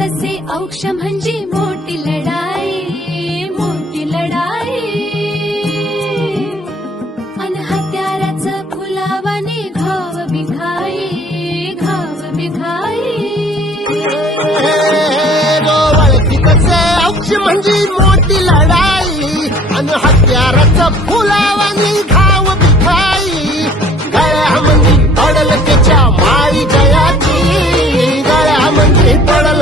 तसे औक्ष म्हणजे मोठी लढाई मोठी लढाई. अन हत्याराचं फुलावाने घाव बिघाई घाव बिघाई. तसे औक्ष म्हणजे मोठी लढाई आणि हत्याराच फुलावानी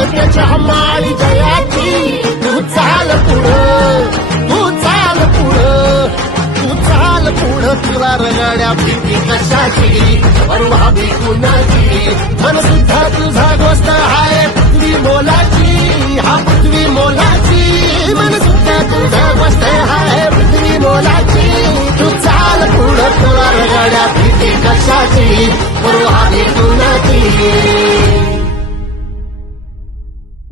गळ्यामध्ये पडल त्याच्या माळी जयाची. तू चाल पुढं तू चाल पुढं तू चाल पुढं. तुला रगाड्या भीती कशाची? परवा भी कुणाची? मन सुद्धा तुझा गोष्ट हाय पृथ्वी मोलाची. हा पृथ्वी मोलाची. मन सुद्धा तुझा गोष्ट हाय पृथ्वी मोलाची. तू चाल पुढं तुला रगाड्या भीती कशाची?